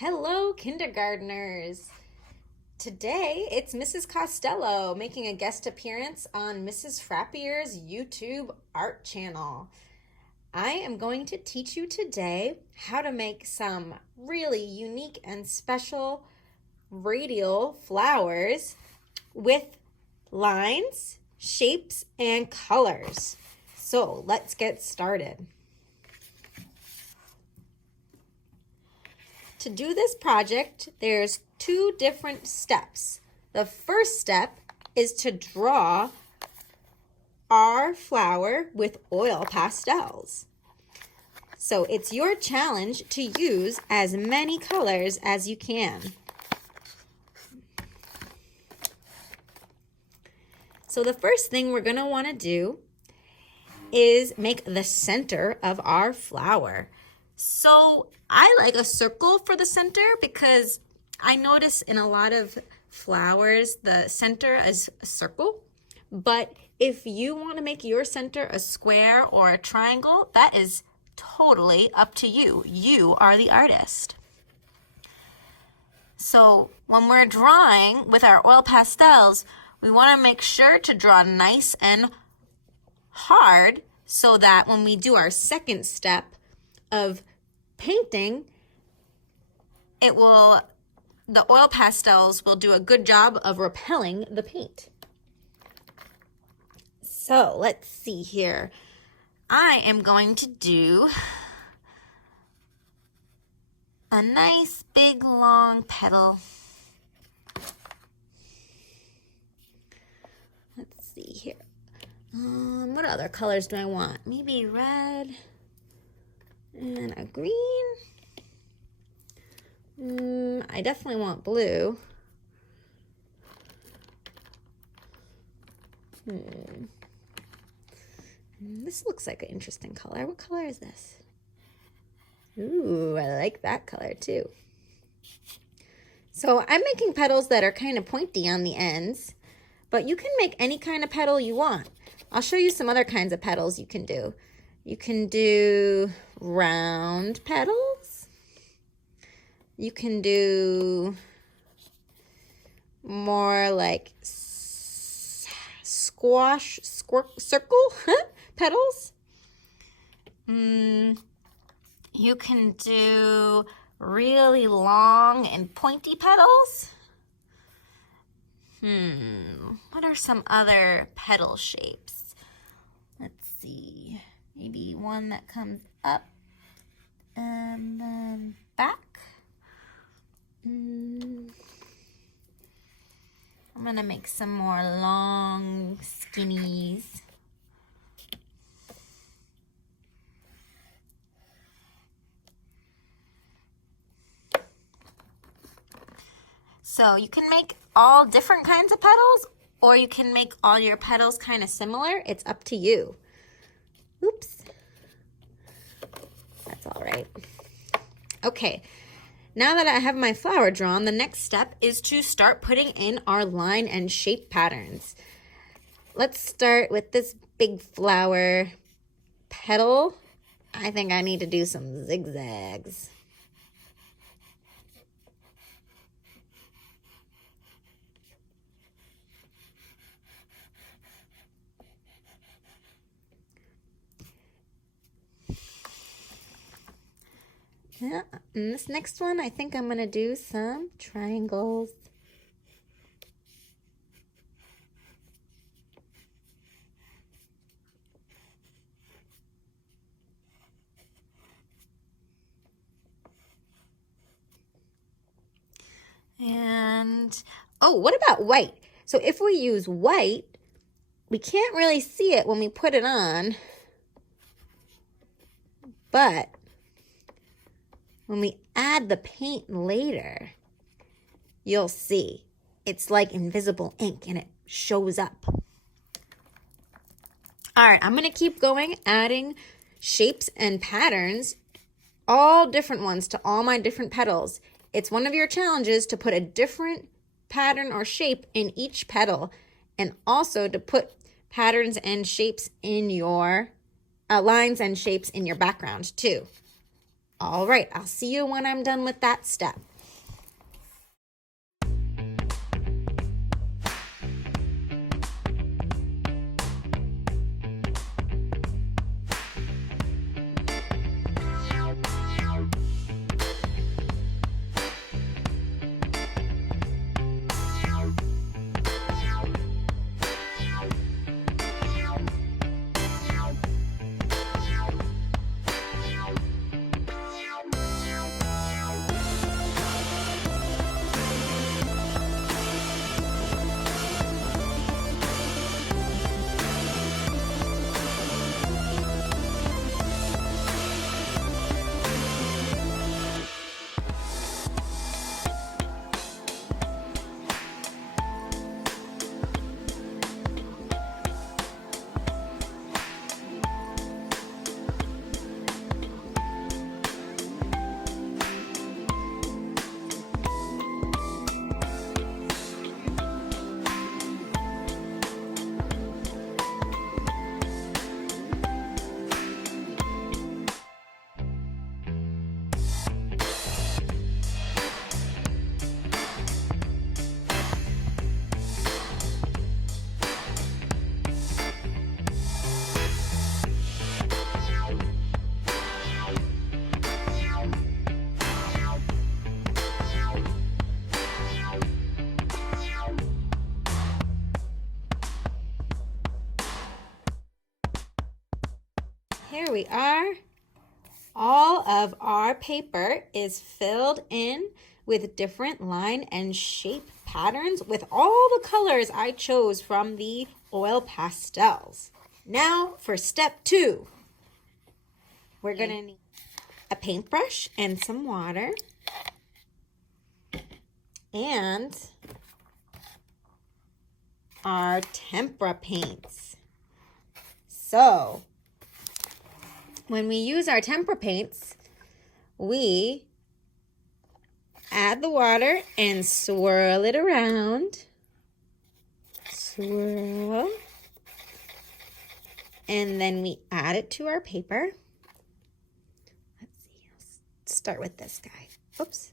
Hello, kindergartners. Today, it's Mrs. Costello making a guest appearance on Mrs. Frappier's YouTube art channel. I am going to teach you today how to make some really unique and special radial flowers with lines, shapes, and colors. So let's get started. To do this project, there's two different steps. The first step is to draw our flower with oil pastels. So it's your challenge to use as many colors as you can. So the first thing we're going to want to do is make the center of our flower. So I like a circle for the center because I notice in a lot of flowers the center is a circle. But if you want to make your center a square or a triangle, that is totally up to you. You are the artist. So when we're drawing with our oil pastels, we want to make sure to draw nice and hard so that when we do our second step of painting, the oil pastels will do a good job of repelling the paint. So let's see here. I am going to do a nice big long petal. Let's see here. What other colors do I want? Maybe red and a green. I definitely want blue. This looks like an interesting color. What color is this? Ooh, I like that color too. So I'm making petals that are kind of pointy on the ends, but you can make any kind of petal you want. I'll show you some other kinds of petals you can do. You can do round petals. You can do more like circle petals. You can do really long and pointy petals. What are some other petal shapes? Let's see. Maybe one that comes up and then back. I'm going to make some more long skinnies. So you can make all different kinds of petals, or you can make all your petals kind of similar. It's up to you. Oops. That's all right. Okay. Now that I have my flower drawn, the next step is to start putting in our line and shape patterns. Let's start with this big flower petal. I think I need to do some zigzags. Yeah, and this next one, I think I'm going to do some triangles. And, oh, what about white? So if we use white, we can't really see it when we put it on, but when we add the paint later, you'll see. It's like invisible ink and it shows up. All right, I'm going to keep going, adding shapes and patterns, all different ones to all my different petals. It's one of your challenges to put a different pattern or shape in each petal, and also to put patterns and shapes in your lines and shapes in your background too. All right, I'll see you when I'm done with that step. Here we are. All of our paper is filled in with different line and shape patterns with all the colors I chose from the oil pastels. Now for step 2. We're going to need a paintbrush and some water and our tempera paints. So when we use our tempera paints, we add the water and swirl it around. Swirl. And then we add it to our paper. Let's see, let's start with this guy. Oops.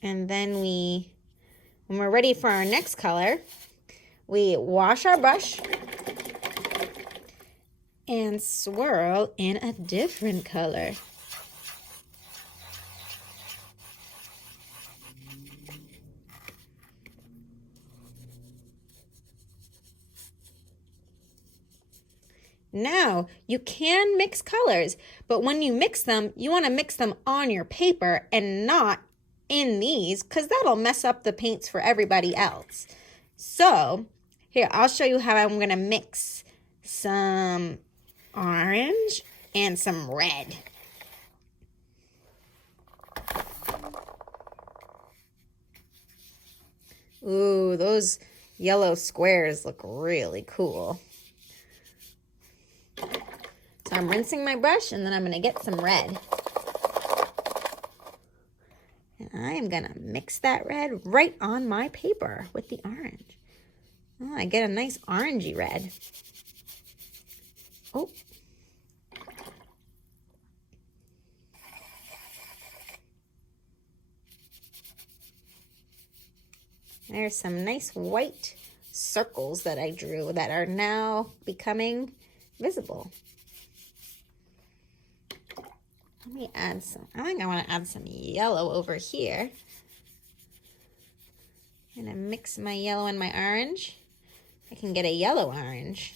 And then when we're ready for our next color, we wash our brush and swirl in a different color. Now, you can mix colors, but when you mix them, you want to mix them on your paper and not in these, because that'll mess up the paints for everybody else. So, here, I'll show you how I'm going to mix some orange and some red. Ooh, those yellow squares look really cool. So I'm rinsing my brush and then I'm going to get some red. And I am going to mix that red right on my paper with the orange. Oh, I get a nice orangey red. Oh. There's some nice white circles that I drew that are now becoming visible. Let me add some, I think I want to add some yellow over here. I'm going to mix my yellow and my orange. I can get a yellow orange.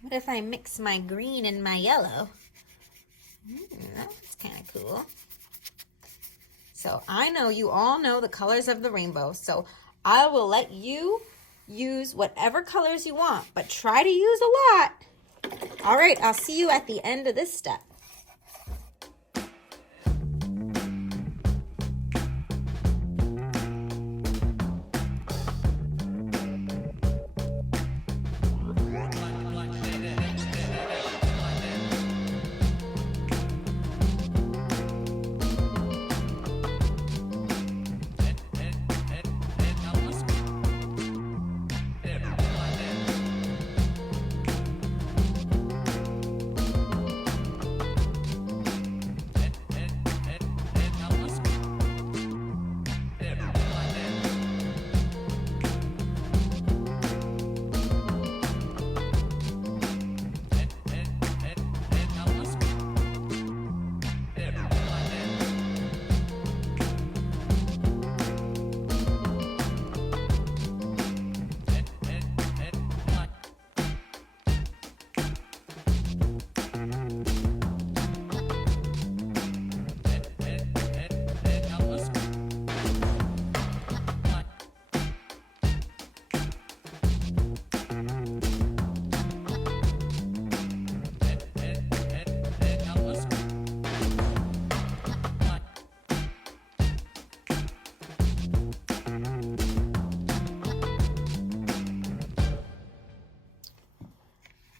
What if I mix my green and my yellow? That's kind of cool. So I know you all know the colors of the rainbow, so I will let you use whatever colors you want, but try to use a lot. All right, I'll see you at the end of this step.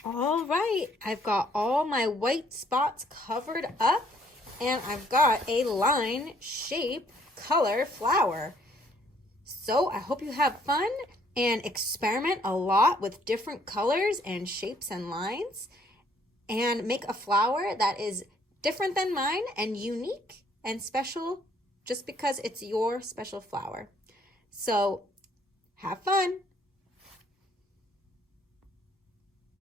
All right, I've got all my white spots covered up and I've got a line, shape, color flower. So I hope you have fun and experiment a lot with different colors and shapes and lines and make a flower that is different than mine and unique and special just because it's your special flower. So have fun.